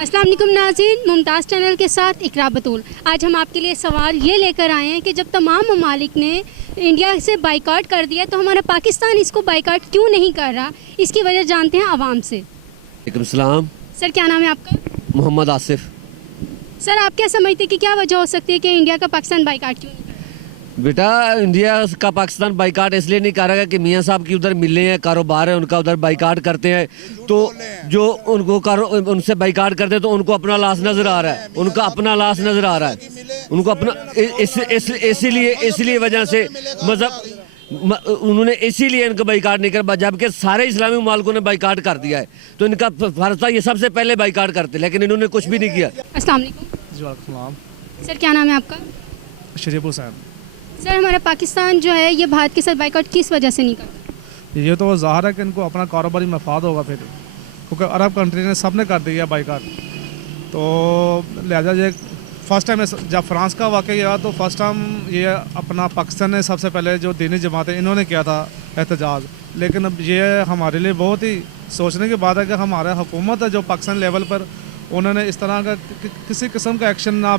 अस्सलाम वालेकुम नाज़रीन, मुमताज़ चैनल के साथ इकरा बतूल। आज हम आपके लिए सवाल ये लेकर आए हैं कि जब तमाम ममालिक ने इंडिया से बाइकआउट कर दिया तो हमारा पाकिस्तान इसको बाइकआउट क्यों नहीं कर रहा। इसकी वजह जानते हैं आवाम से। वालेकुम सलाम। सर क्या नाम है आपका? मोहम्मद आसिफ। सर आप क्या समझते हैं कि क्या वजह हो सकती है कि इंडिया का पाकिस्तान बाइकआउट क्यों नहीं कर रहा? बेटा, इंडिया का पाकिस्तान बाइकाट इसलिए नहीं कर रहा है कि मियाँ साहब की उधर मिले हैं, कारोबार है उनका, उधर बाइकाट करते हैं तो जो उनको उनसे बाइकाट करते हैं तो उनको अपना लॉस नज़र आ रहा है, उनका अपना लॉस नज़र आ रहा है, उनको अपना इसलिए वजह से मज़हब उन्होंने इसीलिए इनका बाइकाट नहीं कर, जबकि सारे इस्लामी मुमालिकों ने बाइकाट कर दिया है तो इनका फर्ज था ये सबसे पहले बाइकाट करते, लेकिन इन्होंने कुछ भी नहीं किया। अस्सलाम वालेकुम। सर क्या नाम है आपका? शरीफ हुसैन। सर हमारा पाकिस्तान जो है ये भारत के साथ बाइकआउट किस वजह से नहीं करता? ये तो ज़ाहिर है कि इनको अपना कारोबारी मफाद होगा फिर, क्योंकि अरब कंट्री ने सब ने कर दिया बाइकाट। तो लिहाजा ये फर्स्ट टाइम जब फ्रांस का वाक़या हुआ तो फर्स्ट टाइम ये अपना पाकिस्तान ने सबसे पहले जो दीनी जमातें इन्होंने किया था एहतजाज। लेकिन अब ये हमारे लिए बहुत ही सोचने की बात है कि हमारा हुकूमत है जो पाकिस्तान लेवल पर उन्होंने इस तरह का किसी किस्म का एक्शन ना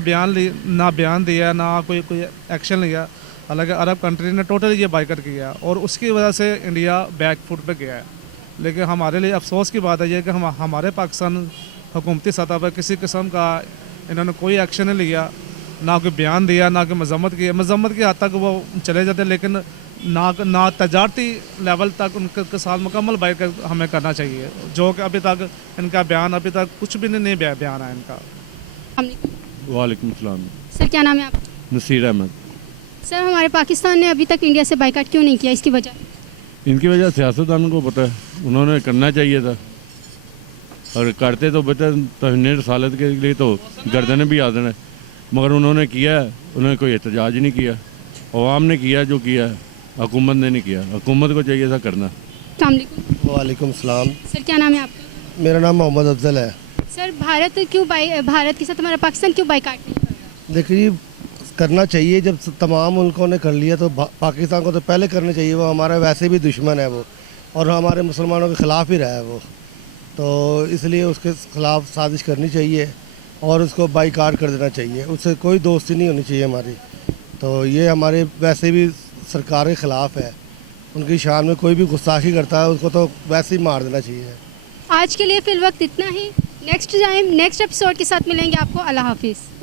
बयान दिया ना कोई एक्शन लिया। हालांकि अरब कंट्री ने टोटली ये बाइकआउट किया और उसकी वजह से इंडिया बैक फुट पे गया है। लेकिन हमारे लिए अफसोस की बात है ये कि हमारे पाकिस्तान हुकूमती सतह पर किसी किस्म का इन्होंने कोई एक्शन नहीं लिया, ना कोई बयान दिया, ना कोई मजम्मत की हद तक वो चले जाते, लेकिन ना तजारती लेवल तक उनके साथ मुकम्मल बाइकआउट हमें करना चाहिए, जो कि अभी तक इनका बयान अभी तक कुछ भी नहीं बयान है इनका। वालेकुम सलाम। सर क्या नाम है आपका? नसीर अहमद। सर हमारे पाकिस्तान ने अभी तक इंडिया से बाइकआउट क्यों नहीं किया, इसकी वजह? इनकी वजह सियासतदान को पता है, उन्होंने करना चाहिए था और करते तो बेटा तहरीर रसालत के लिए तो गर्दनें भी आदन है, मगर उन्होंने किया है, उन्होंने कोई एहतजाज नहीं किया, अवाम ने किया जो किया है, हुकूमत ने नहीं किया। हुकूमत को चाहिए था करना। वालेकुम सलाम। सर क्या नाम है आपका? मेरा नाम मोहम्मद अफजल है। सर भारत के साथ हमारा पाकिस्तान क्यों बाइकआउट नहीं कर रहा? देखिए करना चाहिए, जब तमाम मुल्कों ने कर लिया तो पाकिस्तान को तो पहले करना चाहिए। वो हमारा वैसे भी दुश्मन है वो, और हमारे मुसलमानों के ख़िलाफ़ ही रहा है वो, तो इसलिए उसके ख़िलाफ़ साजिश करनी चाहिए और उसको बाइकाट कर देना चाहिए। उससे कोई दोस्ती नहीं होनी चाहिए हमारी। तो ये हमारे वैसे भी सरकार के ख़िलाफ़ है, उनकी शान में कोई भी गुस्ताखी करता है उसको तो वैसे ही मार देना चाहिए। आज के लिए फ़िलवक्त इतना ही। नेक्स्ट एपिसोड के साथ मिलेंगे आपको। अल्लाह हाफिज़।